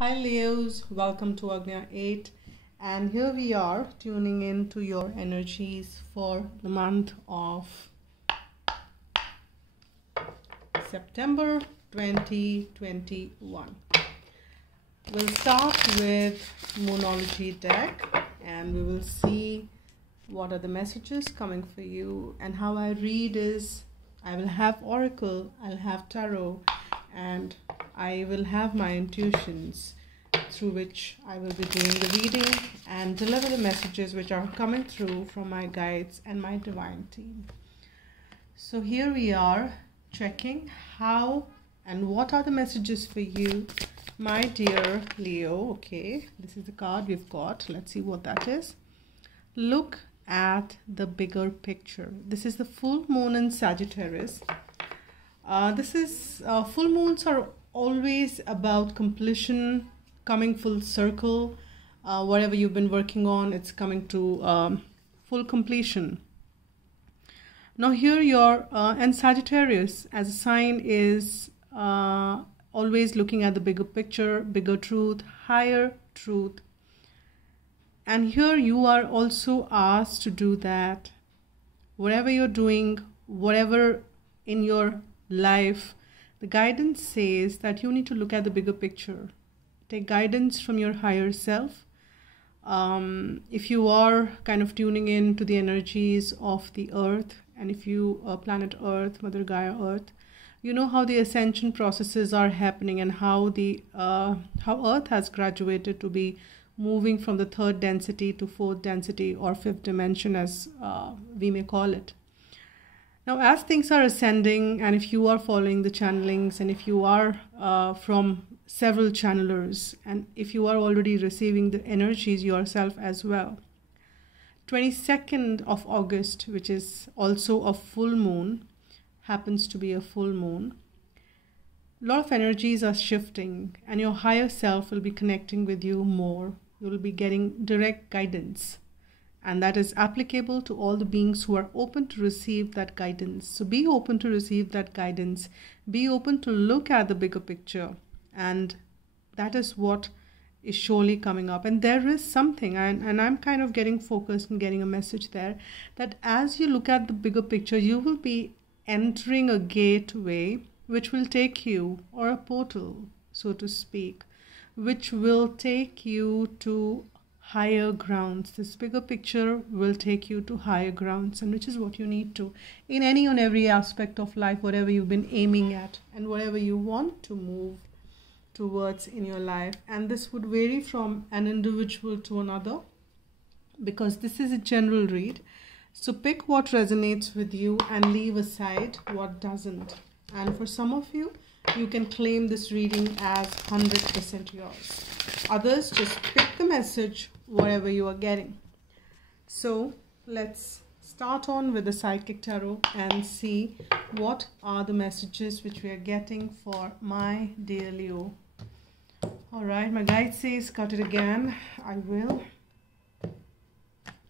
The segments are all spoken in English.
Hi Leos, welcome to Agnya 8, and here we are tuning in to your energies for the month of September 2021. We'll start with Moonology deck and we will see what are the messages coming for you. And how I read is I will have Oracle, I'll have Tarot, and I will have my intuitions through which I will be doing the reading and deliver the messages which are coming through from my guides and my divine team. So here we are checking how and what are the messages for you, my dear Leo. Okay, this is the card we've got. Let's see what that is. Look at the bigger picture. This is the full moon in Sagittarius. Full moons are always about completion, coming full circle. Whatever you've been working on, it's coming to full completion. Now here and Sagittarius as a sign is always looking at the bigger picture, bigger truth, higher truth. And here you are also asked to do that. Whatever you're doing, whatever in your life, the guidance says that you need to look at the bigger picture. Take guidance from your higher self. If you are kind of tuning in to the energies of the earth, and if you are planet Earth, Mother Gaia Earth, you know how the ascension processes are happening and how Earth has graduated to be moving from the third density to fourth density or fifth dimension, as we may call it. Now, as things are ascending, and if you are following the channelings, and if you are from several channelers, and if you are already receiving the energies yourself as well, 22nd of August, which is also a full moon, happens to be a full moon. A lot of energies are shifting, and your higher self will be connecting with you more. You will be getting direct guidance. And that is applicable to all the beings who are open to receive that guidance. So be open to receive that guidance. Be open to look at the bigger picture. And that is what is surely coming up. And there is something, and I'm kind of getting focused and getting a message there, that as you look at the bigger picture, you will be entering a gateway which will take you, or a portal, so to speak, which will take you to higher grounds. This bigger picture will take you to higher grounds, and which is what you need to in any and every aspect of life, whatever you've been aiming at and whatever you want to move towards in your life. And this would vary from an individual to another, because this is a general read. So pick what resonates with you and leave aside what doesn't. And for some of you, you can claim this reading as 100% yours. Others, just pick the message, whatever you are getting. So let's start on with the Sidekick Tarot and see what are the messages which we are getting for my dear Leo. Alright, my guide says cut it again. I will.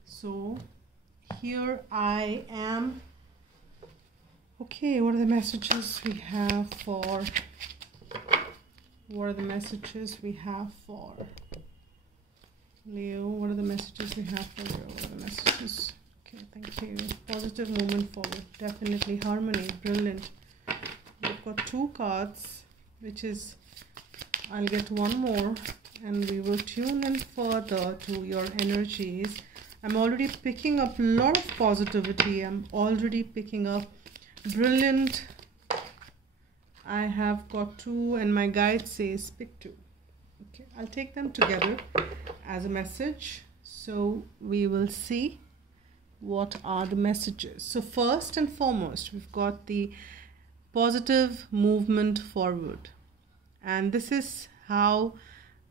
So here I am. Okay, what are the messages we have for... What are the messages we have for Leo? What are the messages we have for Leo? What are the messages? Okay, thank you. Positive movement forward. Definitely harmony. Brilliant. We've got two cards, which is... I'll get one more and we will tune in further to your energies. I'm already picking up a lot of positivity. I'm already picking up brilliant. I have got two and my guide says pick two. Okay, I'll take them together as a message. So we will see what are the messages. So first and foremost, we've got the positive movement forward. And this is how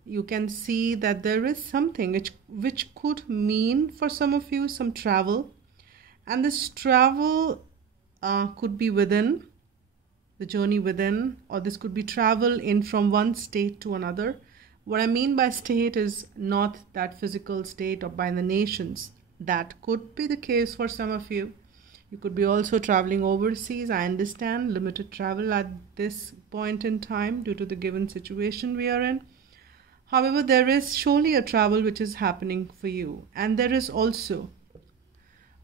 you can see that there is something which could mean for some of you some travel. And this travel could be within, the journey within, or this could be travel in from one state to another. What I mean by state is not that physical state or by the nations. That could be the case for some of you. You could be also traveling overseas. I understand limited travel at this point in time due to the given situation we are in. However, there is surely a travel which is happening for you, and there is also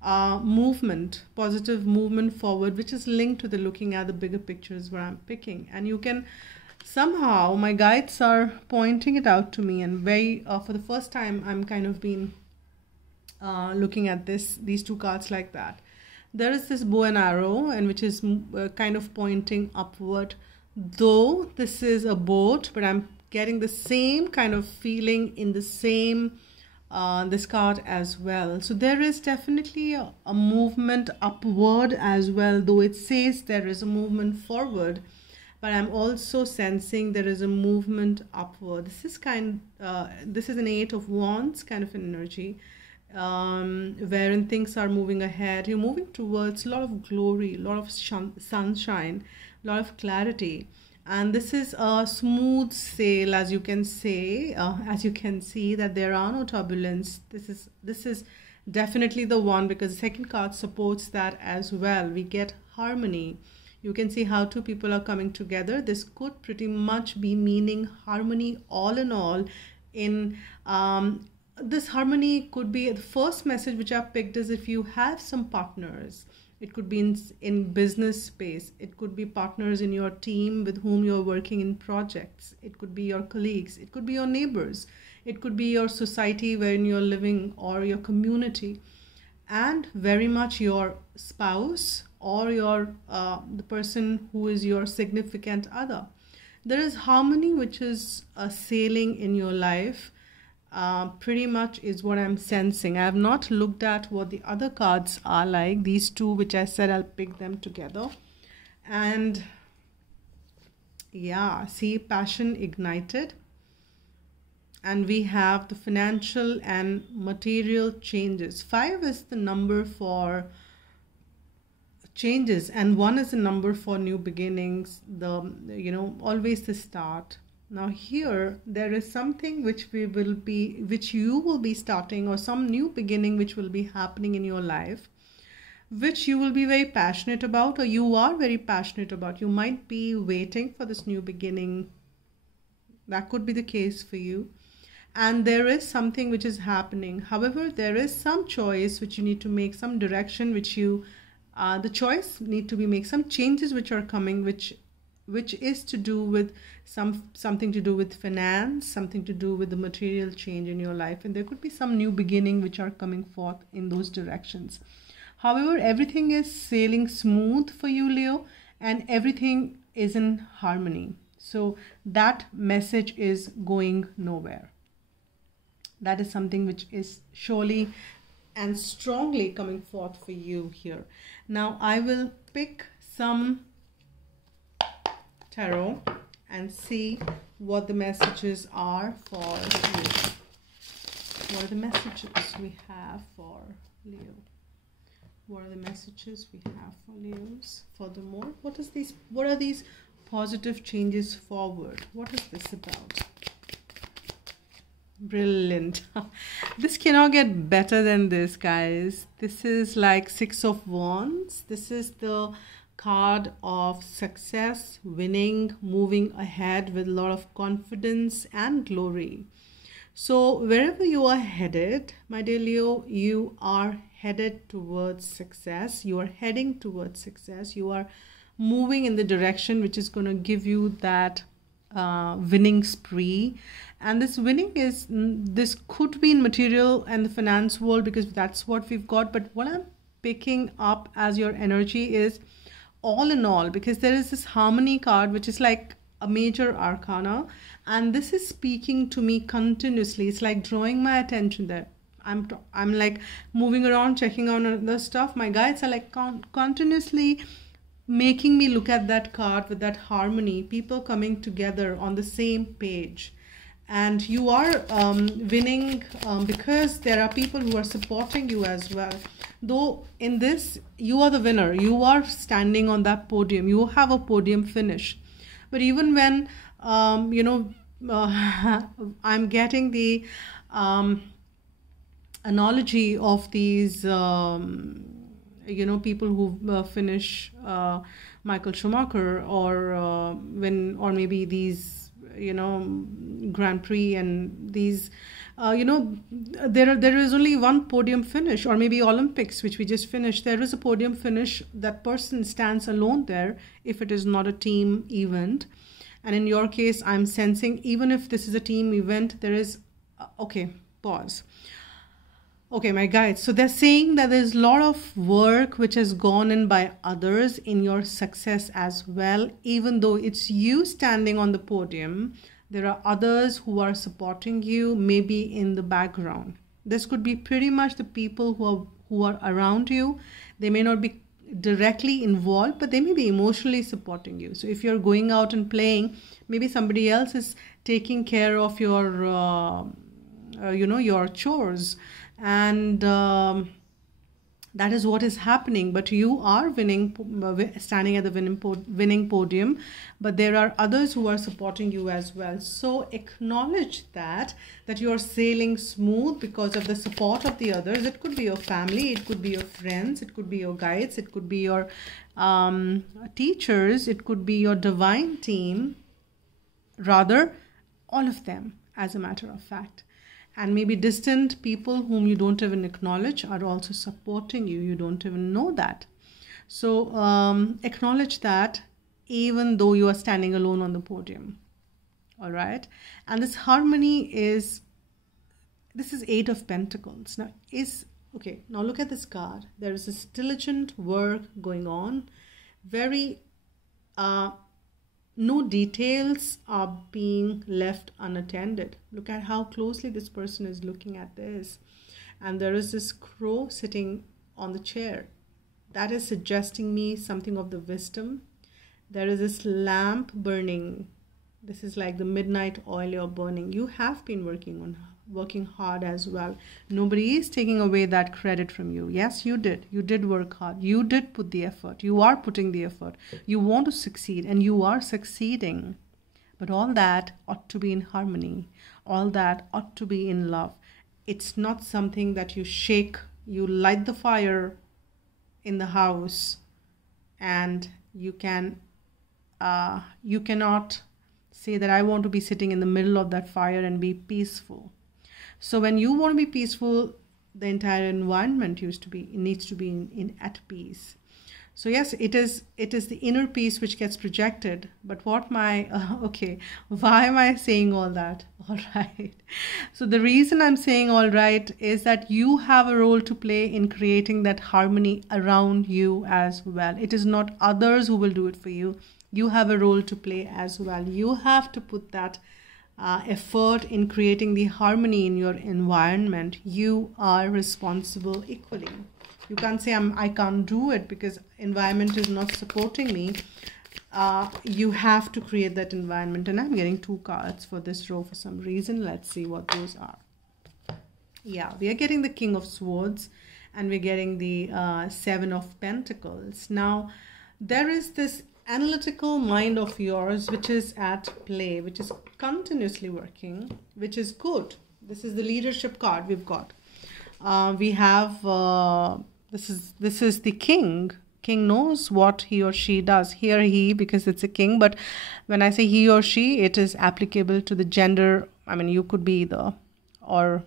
movement, positive movement forward, which is linked to the looking at the bigger pictures where I'm picking. And you can somehow, my guides are pointing it out to me, and very for the first time I'm kind of been looking at these two cards like that. There is this bow and arrow, and which is kind of pointing upward, though this is a boat, but I'm getting the same kind of feeling in the same this card as well. So there is definitely a movement upward as well, though it says there is a movement forward, but I'm also sensing there is a movement upward. This is this is an Eight of Wands kind of an energy, wherein things are moving ahead. You're moving towards a lot of glory, a lot of sunshine, a lot of clarity. And this is a smooth sail, as you can say, as you can see that there are no turbulence. This is definitely the one, because the second card supports that as well. We get harmony. You can see how two people are coming together. This could pretty much be meaning harmony all in all. In this harmony could be the first message which I've picked is if you have some partners. It could be in business space. It could be partners in your team with whom you're working in projects. It could be your colleagues. It could be your neighbors. It could be your society wherein you're living, or your community, and very much your spouse or your the person who is your significant other. There is harmony which is sailing in your life. Pretty much is what I'm sensing. I have not looked at what the other cards are like. These two, which I said I'll pick them together. And yeah, see, passion ignited. And we have the financial and material changes. 5 is the number for changes, and 1 is the number for new beginnings. Always the start. Now here there is something which you will be starting, or some new beginning which will be happening in your life, which you will be very passionate about, or you are very passionate about. You might be waiting for this new beginning. That could be the case for you. And there is something which is happening. However, there is some choice which you need to make, some direction which you the choice need to be make, some changes which are coming, which is to do with something to do with finance, something to do with the material change in your life, and there could be some new beginning which are coming forth in those directions. However, everything is sailing smooth for you, Leo, and everything is in harmony. So that message is going nowhere. That is something which is surely and strongly coming forth for you here. Now I will pick some tarot and see what the messages are for you. What are the messages we have for Leo? What are the messages we have for Leos? Furthermore, what are these positive changes forward? What is this about? Brilliant. This cannot get better than this, guys. This is like 6 of Wands. This is the card of success, winning, moving ahead with a lot of confidence and glory. So wherever you are headed, my dear Leo, you are headed towards success. You are heading towards success. You are moving in the direction which is going to give you that winning spree. And this winning is, this could be in material and the finance world, because that's what we've got. But what I'm picking up as your energy is all in all, because there is this harmony card which is like a major arcana, and this is speaking to me continuously. It's like drawing my attention there. I'm like moving around, checking on other stuff. My guides are like continuously making me look at that card with that harmony, people coming together on the same page. And you are winning because there are people who are supporting you as well. Though in this, you are the winner. You are standing on that podium. You have a podium finish. But even when, I'm getting the analogy of these, people who finish Michael Schumacher, or maybe these Grand Prix and these, there is only one podium finish, or maybe Olympics, which we just finished. There is a podium finish. That person stands alone there if it is not a team event. And in your case, I'm sensing, even if this is a team event, there is, okay, pause. Okay, my guides. So they're saying that there's a lot of work which has gone in by others in your success as well. Even though it's you standing on the podium, there are others who are supporting you, maybe in the background. This could be pretty much the people who are around you. They may not be directly involved, but they may be emotionally supporting you. So if you're going out and playing, maybe somebody else is taking care of your your chores, and that is what is happening. But you are standing at the winning podium, but there are others who are supporting you as well. So acknowledge that you are sailing smooth because of the support of the others. It could be your family, it could be your friends, it could be your guides, it could be your teachers, it could be your divine team, rather all of them, as a matter of fact. And maybe distant people whom you don't even acknowledge are also supporting you. You don't even know that. So acknowledge that, even though you are standing alone on the podium. All right. And this harmony this is 8 of Pentacles. Now look at this card. There is this diligent work going on. Very no details are being left unattended. Look at how closely this person is looking at this. And there is this crow sitting on the chair. That is suggesting me something of the wisdom. There is this lamp burning. This is like the midnight oil you're burning. You have been working hard as well. Nobody is taking away that credit from you. Yes, you did. You did work hard. You did put the effort. You are putting the effort. You want to succeed, and you are succeeding. But all that ought to be in harmony. All that ought to be in love. It's not something that you shake, you light the fire in the house, and you cannot say that I want to be sitting in the middle of that fire and be peaceful. So when you want to be peaceful, the entire environment needs to be at peace. So yes, it is the inner peace which gets projected. But why am I saying all that? All right. So the reason I'm saying all right is that you have a role to play in creating that harmony around you as well. It is not others who will do it for you. You have a role to play as well. You have to put that effort in creating the harmony in your environment. You are responsible equally. You can't say I can't do it because environment is not supporting me. You have to create that environment. And I'm getting 2 cards for this row for some reason. Let's see what those are. Yeah, we are getting the King of Swords, and we're getting the 7 of Pentacles. Now, there is this analytical mind of yours which is at play, which is continuously working, which is good. This is the leadership card we've got. We have this is the king. King knows what he or she does. Here he, because it's a king, but when I say he or she, it is applicable to the gender. I mean, you could be either or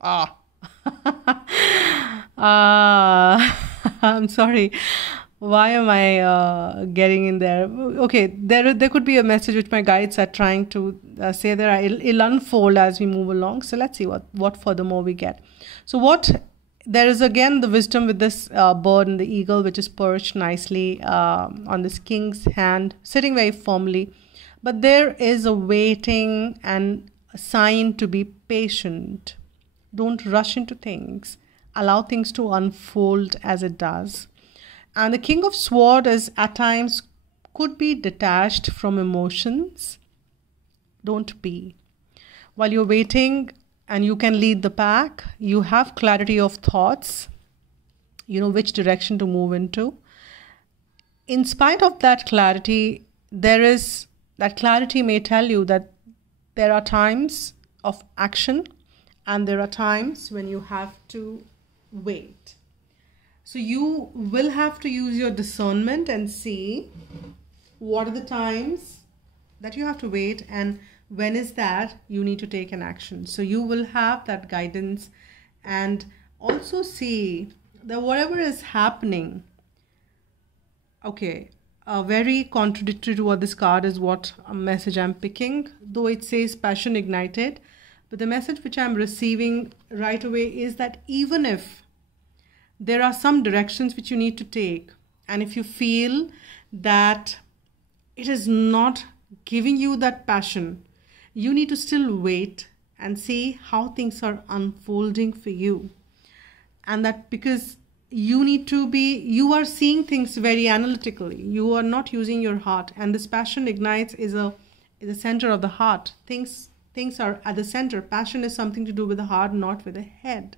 I'm sorry. Why am I getting in there? Okay, there could be a message which my guides are trying to say there. It'll unfold as we move along. So let's see what furthermore we get. So there is again the wisdom with this bird and the eagle, which is perched nicely on this king's hand, sitting very firmly. But there is a waiting and a sign to be patient. Don't rush into things. Allow things to unfold as it does. And the King of Swords is at times could be detached from emotions. Don't be. While you're waiting and you can lead the pack, you have clarity of thoughts. You know which direction to move into. In spite of that clarity, that clarity may tell you that there are times of action and there are times when you have to wait. So you will have to use your discernment and see what are the times that you have to wait, and when is that you need to take an action. So you will have that guidance, and also see that whatever is happening, okay, very contradictory to what this card is, what a message I'm picking, though it says passion ignited, but the message which I'm receiving right away is that even if there are some directions which you need to take, and if you feel that it is not giving you that passion, you need to still wait and see how things are unfolding for you. And that because you are seeing things very analytically, you are not using your heart, and this passion ignites is a center of the heart. Things are at the center. Passion is something to do with the heart, not with the head.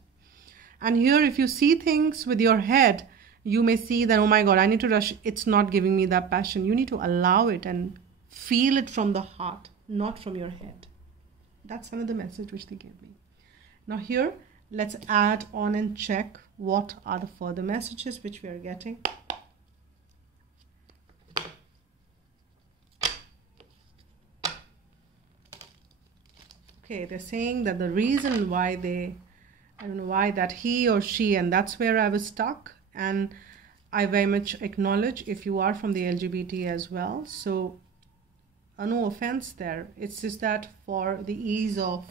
And here, if you see things with your head, you may see that, oh my God, I need to rush. It's not giving me that passion. You need to allow it and feel it from the heart, not from your head. That's another message which they gave me. Now here, let's add on and check what are the further messages which we are getting. Okay, they're saying that the reason why I don't know why, that he or she, and that's where I was stuck. And I very much acknowledge if you are from the LGBT as well. So no offense there. It's just that for the ease of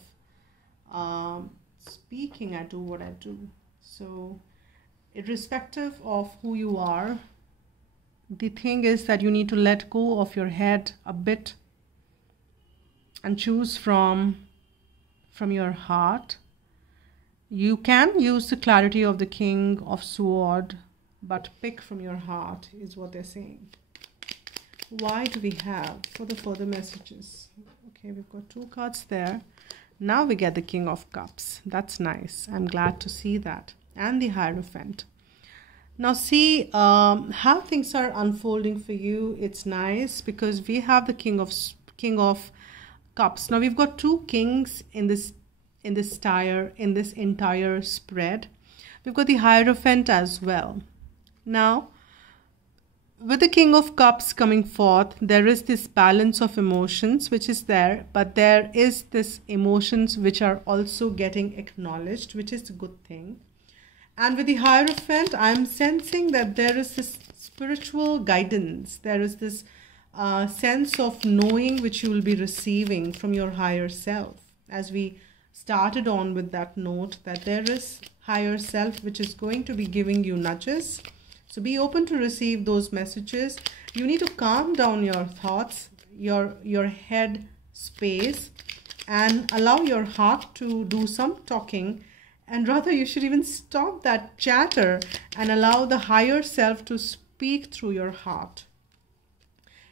speaking, I do what I do. So irrespective of who you are, the thing is that you need to let go of your head a bit and choose from your heart. You can use the clarity of the King of Swords, but pick from your heart is what they're saying. Why do we have for the further messages? Okay, we've got 2 cards there. Now we get the King of Cups. That's nice. I'm glad to see that. And the Hierophant. Now see how things are unfolding for you. It's nice because we have the King of Cups. Now we've got 2 kings in this entire spread. We've got the Hierophant as well. Now, with the King of Cups coming forth, there is this balance of emotions which is there, but there is this emotions which are also getting acknowledged, which is a good thing. And with the Hierophant, I'm sensing that there is this spiritual guidance. There is this sense of knowing which you will be receiving from your higher self. As we started on with that note, that there is higher self which is going to be giving you nudges. So be open to receive those messages. You need to calm down your thoughts, your head space, and allow your heart to do some talking. And rather, you should even stop that chatter and allow the higher self to speak through your heart.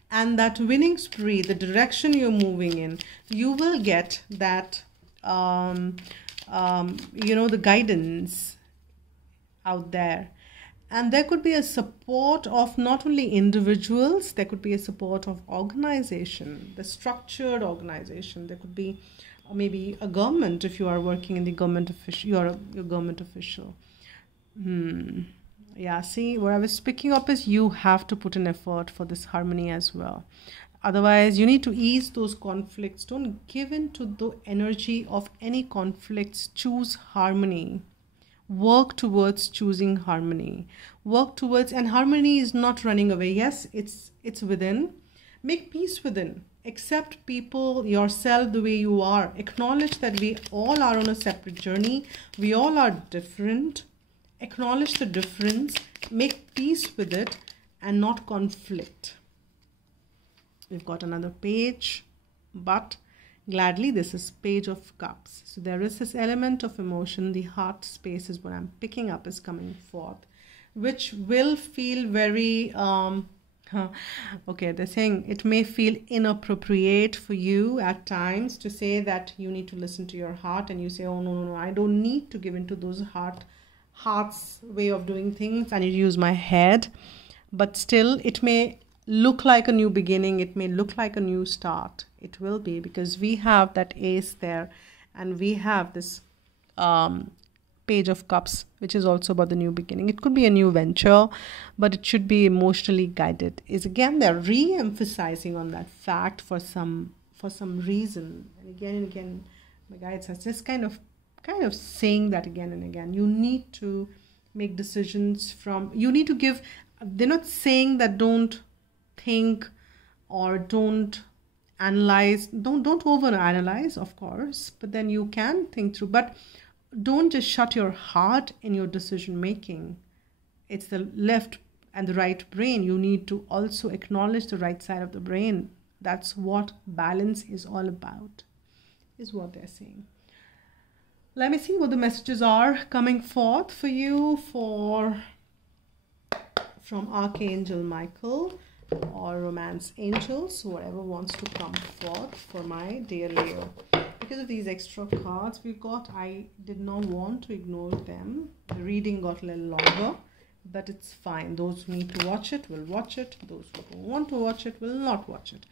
And that winning spree, the direction you're moving in, you will get that, the guidance out there. And there could be a support of not only individuals, there could be a support of organization, the structured organization. There could be maybe a government if you are working in the government official, you're a government official. Yeah, see, what I was picking up is you have to put an effort for this harmony as well. Otherwise, you need to ease those conflicts. Don't give in to the energy of any conflicts. Choose harmony. Work towards choosing harmony. Work towards, and harmony is not running away. Yes, it's within. Make peace within. Accept people, yourself the way you are. Acknowledge that we all are on a separate journey. We all are different. Acknowledge the difference. Make peace with it and not conflict. We've got another page, but gladly this is Page of Cups. So there is this element of emotion. The heart space is what I'm picking up is coming forth, which will feel very okay, they're saying it may feel inappropriate for you at times to say that you need to listen to your heart, and you say, oh no, I don't need to give into those heart's way of doing things. I need to use my head. But still, it may look like a new beginning. It may look like a new start. It will be, because we have that ace there, and we have this Page of Cups, which is also about the new beginning. It could be a new venture, but it should be emotionally guided. Is again, they're re-emphasizing on that fact for some reason. And again, my guides are just kind of saying that again and again. You need to make decisions you need to give. They're not saying that don't think or don't analyze, don't over analyze, of course, but then you can think through, but don't just shut your heart in your decision making. It's the left and the right brain. You need to also acknowledge the right side of the brain. That's what balance is all about, is what they're saying. Let me see what the messages are coming forth for you from Archangel Michael or Romance Angels, whoever wants to come forth for my dear Leo. Because of these extra cards we've got, I did not want to ignore them. The reading got a little longer, but it's fine. Those who need to watch it will watch it. Those who don't want to watch it will not watch it.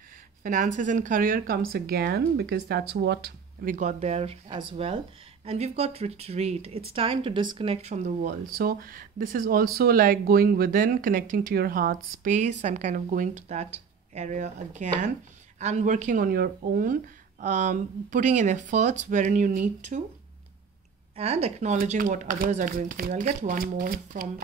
Finances and career comes again, because that's what we got there as well. And we've got retreat. It's time to disconnect from the world. So this is also like going within, connecting to your heart space. I'm kind of going to that area again and working on your own. Putting in efforts wherein you need to, and acknowledging what others are doing for you. I'll get one more from,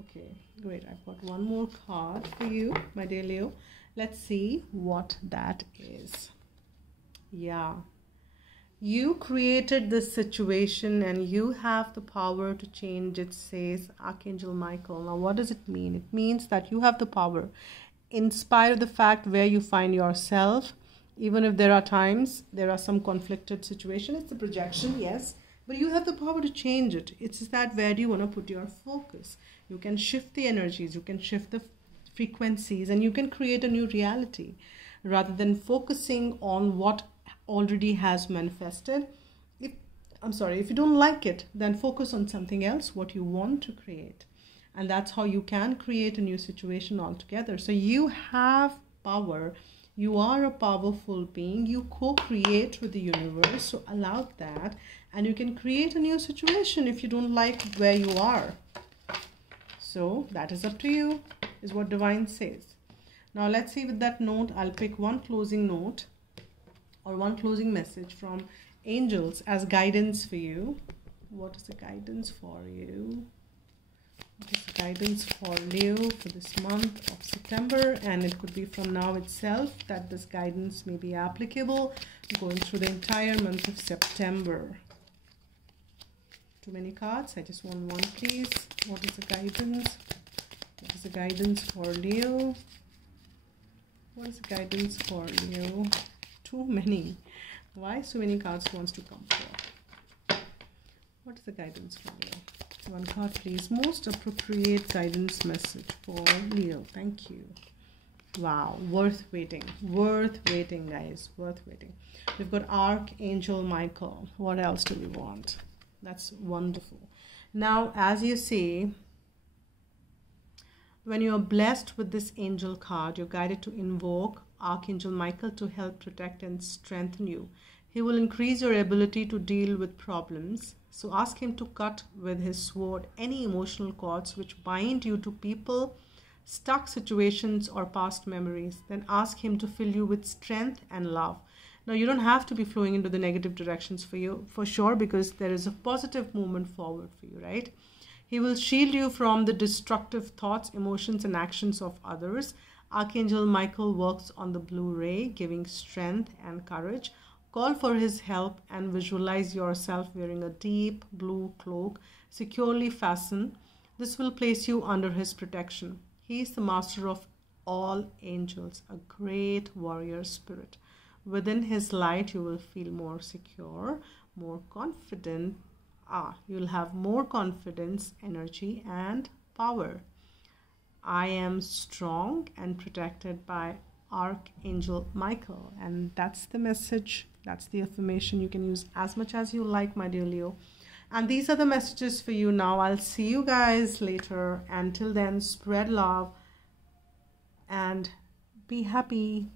okay, great. I've got one more card for you, my dear Leo. Let's see what that is. Yeah. You created this situation and you have the power to change it, says Archangel Michael. Now, what does it mean? It means that you have the power, in spite of the fact where you find yourself. Even if there are times, there are some conflicted situations, it's a projection, yes, but you have the power to change it. It's that where do you want to put your focus. You can shift the energies, you can shift the frequencies, and you can create a new reality rather than focusing on what already has manifested. If you don't like it, then focus on something else, what you want to create. And that's how you can create a new situation altogether. So you have power. You are a powerful being. You co-create with the universe. So allow that. And you can create a new situation if you don't like where you are. So that is up to you, is what Divine says. Now let's see with that note. I'll pick one closing note or one closing message from angels as guidance for you. What is the guidance for you? What is the guidance for Leo for this month of September? And it could be from now itself that this guidance may be applicable going through the entire month of September. Too many cards. I just want one, please. What is the guidance? What is the guidance for Leo? What is the guidance for Leo? Too many. Why so many cards wants to come forth? What is the guidance for Leo? One card, please. Most appropriate guidance message for Leo. Thank you. Wow. Worth waiting. Worth waiting, guys. Worth waiting. We've got Archangel Michael. What else do we want? That's wonderful. Now, as you see, when you are blessed with this angel card, you're guided to invoke Archangel Michael to help protect and strengthen you. He will increase your ability to deal with problems. So ask him to cut with his sword any emotional cords which bind you to people, stuck situations, or past memories. Then ask him to fill you with strength and love. Now, you don't have to be flowing into the negative directions for you, for sure, because there is a positive movement forward for you, right? He will shield you from the destructive thoughts, emotions, and actions of others. Archangel Michael works on the blue ray, giving strength and courage. Call for his help and visualize yourself wearing a deep blue cloak, securely fastened. This will place you under his protection. He is the master of all angels, a great warrior spirit. Within his light, you will feel more secure, more confident. You'll have more confidence, energy, and power. I am strong and protected by Archangel Michael. And that's the message. That's the affirmation. You can use as much as you like, my dear Leo. And these are the messages for you now. I'll see you guys later. Until then, spread love and be happy.